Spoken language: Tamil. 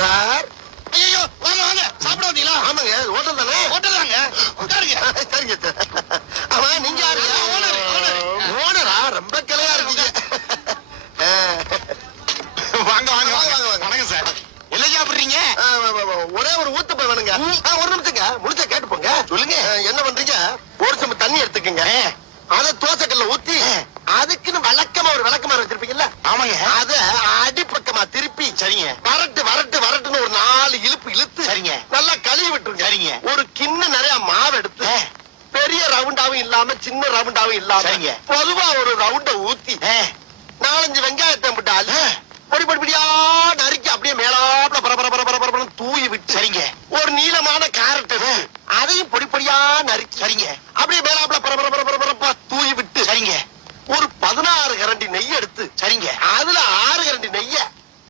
சார். ஐயோ வாங்க வாங்க சாப்பிட வந்தீங்களா? ஆமாங்க, ஹோட்டல் தானே? ஹோட்டல் தாங்க. உட்காருங்க. சரிங்க சார். ஆமா, நீங்க யாருங்க? ஓனரா? ரொம்ப கிளையா இருக்கீங்க. வாங்க வாங்க வாங்க, வாங்க வாங்க. வணக்கம் சார். என்ன சாப்பிடுறீங்க? ஒரே ஒரு ஊத்தப்ப வேணுங்க. ஒரு நிமிஷங்க, முடிச்சா கேட்டு போங்க. சொல்லுங்க. என்ன பண்றீங்க? ஒரு சம்பு தண்ணி எடுத்துக்கங்க. அத தோசைக்கல்ல ஊத்தி அதுக்குன்னு வழக்கமா ஒரு விளக்கமாறு வச்சிருப்பீங்கல்ல? ஆமாங்க. அத அடிப்பக்கமா திருப்பி சரிங்க. வரட்டு வரட்டு வரட்டுன்னு ஒரு 4 இழுப்பு இழுத்து சரிங்க. நல்லா கழுவி விட்டுருங்க. சரிங்க. ஒரு கிண்ணம் நிறைய மாவு எடுத்து பெரிய ரவுண்டாவும் இல்லாம சின்ன ரவுண்டாவும் இல்லாம சரிங்க. பொதுவா ஒரு ரவுண்ட ஊத்தி 4-5 வெங்காயத்தை போட்டு அள்ளி பொடி பொடி பொடியா நறுக்கி அப்படியே மேலாப்ல பரபர தூவி விட்டு சரிங்க. ஒரு நீளமான கேரட் அதையும் பொடி பொடியா நறுக்கி சரிங்க. அப்படியே மேலாப்ல பரபர